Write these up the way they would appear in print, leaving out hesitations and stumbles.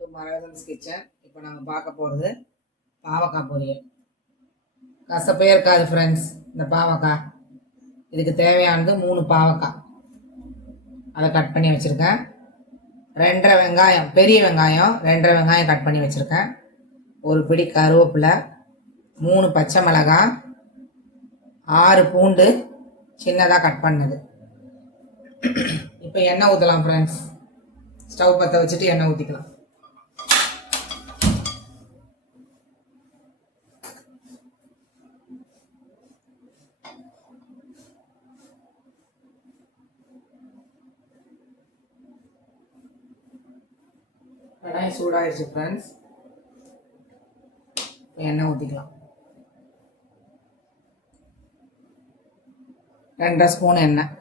Welcome to மரகதம்ஸ் kitchen. இப்போ நம்ம பார்க்க போகிறது பாவக்காய் பொரியல். கசப்பே இருக்காது ஃப்ரெண்ட்ஸ் இந்த பாவக்காய். இதுக்கு தேவையானது 3 பாவக்காய், அதை கட் பண்ணி வச்சுருக்கேன். 2.5 வெங்காயம், பெரிய வெங்காயம் 2.5 வெங்காயம் கட் பண்ணி வச்சுருக்கேன். ஒரு பிடி கருவேப்பிலை, 3 பச்சை மிளகாய், 6 பூண்டு சின்னதாக கட் பண்ணது. இப்போ எண்ணெய் ஊற்றலாம் ஃப்ரெண்ட்ஸ். ஸ்டவ் பற்ற வச்சுட்டு எண்ணெய் ஊற்றிக்கலாம். கடாய் சூடாகிடுச்சு ஃப்ரெண்ட்ஸ். எண்ணெய் ஊற்றிக்கலாம். 2.5 ஸ்பூன் எண்ணெய்.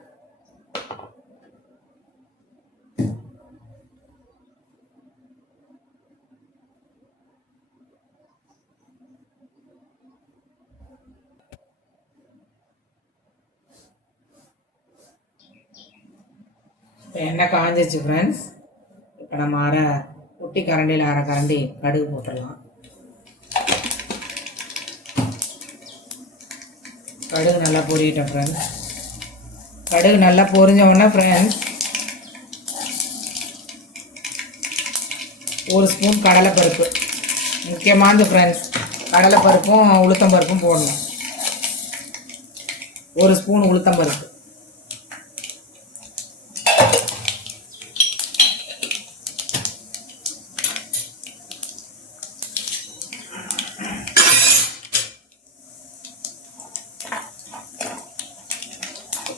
எண்ணெய் காஞ்சிச்சு ஃப்ரெண்ட்ஸ். இப்போ நம்ம குட்டி கரண்டியில் 1/2 கரண்டி கடுகு போட்டுடலாம். கடுகு நல்லா பொரியிட்டோம் ஃப்ரெண்ட்ஸ். கடுகு நல்லா பொரிஞ்ச உடனே ஃப்ரெண்ட்ஸ் 1 ஸ்பூன் கடலைப்பருப்பு. முக்கியமானது ஃப்ரெண்ட்ஸ், கடலைப்பருப்பும் உளுத்தம்பருப்பும் போடணும். 1 ஸ்பூன் உளுத்தம்பருப்பு.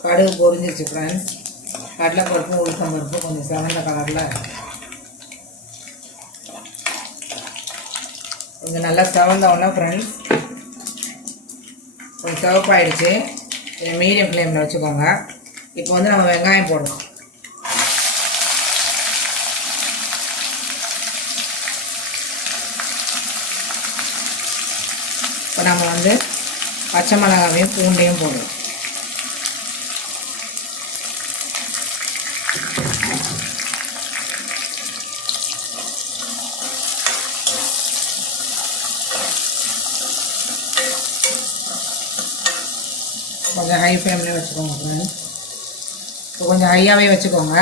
கடுகு பொரிஞ்சிச்சு ஃப்ரெண்ட்ஸ். கடலைப்பருப்பும் உளுத்தம்பருப்பும் கொஞ்சம் செவந்த கலரில் கொஞ்சம் நல்லா செவந்த உடனே ஃப்ரெண்ட்ஸ் கொஞ்சம் சிவப்பாயிடுச்சு. இதை மீடியம் ஃப்ளேமில் வச்சுக்கோங்க. இப்போ வந்து நம்ம வெங்காயம் போடணும். இப்போ நம்ம வந்து பச்சை மிளகாவையும் பூண்டையும் போடுறோம். கொஞ்சம் ஹை ஃப்ளேம்லேயே வச்சுக்கோங்க ஃப்ரெண்ட்ஸ். இப்போ கொஞ்சம் ஹையாகவே வச்சுக்கோங்க.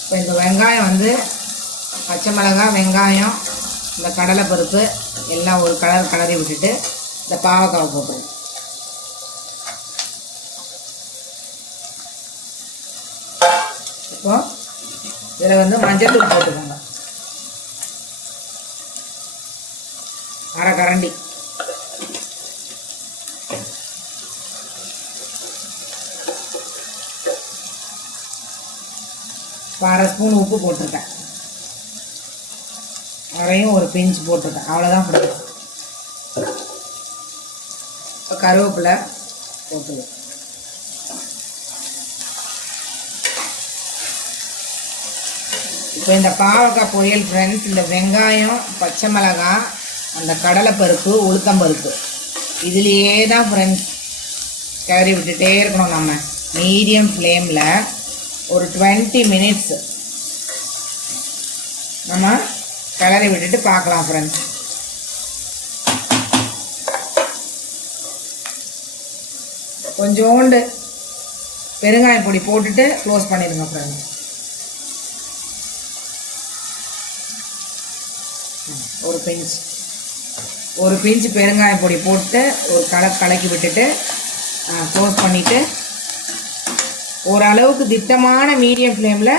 இப்போ இந்த வெங்காயம் வந்து பச்சை மிளகாய், வெங்காயம், இந்த கடலைப்பருப்பு எல்லாம் ஒரு கலரி விட்டுட்டு இந்த பாவக்காவை போட்டுருங்க. இப்போ இதில் வந்து மஞ்சத்தூள் போட்டுக்கோங்க. 1/2 கரண்டி. இப்போ 1/2 ஸ்பூன் உப்பு போட்டிருக்கேன். அரையும் ஒரு பிஞ்சு போட்டிருக்கேன். அவ்வளோதான் ஃப்ரெண்ட்ஸ். இப்போ கருவேப்பிலை போட்டு இப்போ இந்த பாவக்காய் பொரியல் ஃப்ரெண்ட்ஸ், இந்த வெங்காயம், பச்சை மிளகாய், அந்த கடலைப்பருப்பு, உளுத்தம்பருப்பு இதுலேயே தான் ஃப்ரெண்ட்ஸ் கிளறி விட்டுட்டே இருக்கணும். நம்ம மீடியம் ஃப்ளேமில் ஒரு 20 மினிட்ஸ் நம்ம கிளறி விட்டுட்டு பார்க்கலாம் ஃப்ரெண்ட்ஸ். கொஞ்சோண்டு பெருங்காய பொடி போட்டுட்டு க்ளோஸ் பண்ணிடுங்க ஃப்ரெண்ட்ஸ். ஒரு பிஞ்சு பெருங்காய பொடி போட்டு ஒரு கலக்கி விட்டுட்டு க்ளோஸ் பண்ணிவிட்டு ஓரளவுக்கு திட்டமான மீடியம் ஃப்ளேமில்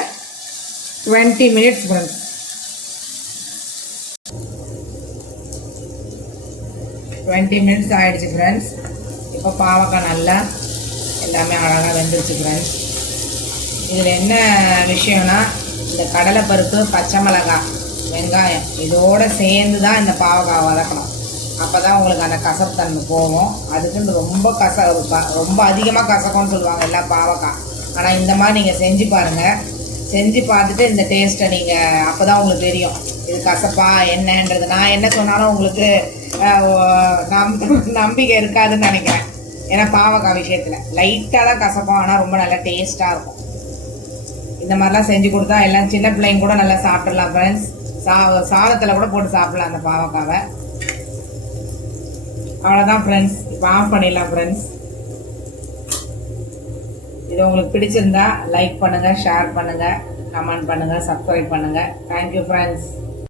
20 மினிட்ஸ் ஃப்ரெண்ட்ஸ். 20 மினிட்ஸ் ஆகிடுச்சு ஃப்ரெண்ட்ஸ். இப்போ பாவக்காய் நல்லா எல்லாமே அழகாக வெந்துருச்சு ஃப்ரெண்ட்ஸ். இதில் என்ன விஷயம்னா, இந்த கடலைப்பருப்பு, பச்சை மிளகாய், வெங்காயம் இதோடு சேர்ந்து தான் இந்த பாவக்காய் வதக்கணும். அப்போ தான் உங்களுக்கு அந்த கசப்பு தன்மை போகும். அதுக்குன்னு ரொம்ப அதிகமாக கசக்கும்னு சொல்லுவாங்க எல்லாம் பாவக்காய். ஆனால் இந்த மாதிரி நீங்கள் செஞ்சு பாருங்கள். செஞ்சு பார்த்துட்டு இந்த டேஸ்ட்டை நீங்கள் அப்போ தான் உங்களுக்கு தெரியும் இது கசப்பா என்னன்றது. நான் என்ன சொன்னாலும் உங்களுக்கு நம்பிக்கை இருக்காதுன்னு நினைக்கிறேன். ஏன்னா பாவக்காய் விஷயத்தில் லைட்டாக தான் கசப்பாக, ஆனால் ரொம்ப நல்லா டேஸ்ட்டாக இருக்கும். இந்த மாதிரிலாம் செஞ்சு கொடுத்தா எல்லாம் சின்ன பிள்ளைங்க கூட நல்லா சாப்பிட்றலாம் ஃப்ரெண்ட்ஸ். சாதத்தில் கூட போட்டு சாப்பிடலாம் அந்த பாவக்காவை. அவ்வளோதான் ஃப்ரெண்ட்ஸ். இப்போ ஆஃப் பண்ணிடலாம் ஃப்ரெண்ட்ஸ். இது உங்களுக்கு பிடிச்சிருந்தா லைக் பண்ணுங்கள், ஷேர் பண்ணுங்கள், கமெண்ட் பண்ணுங்கள், சப்ஸ்கிரைப் பண்ணுங்கள். Thank you friends.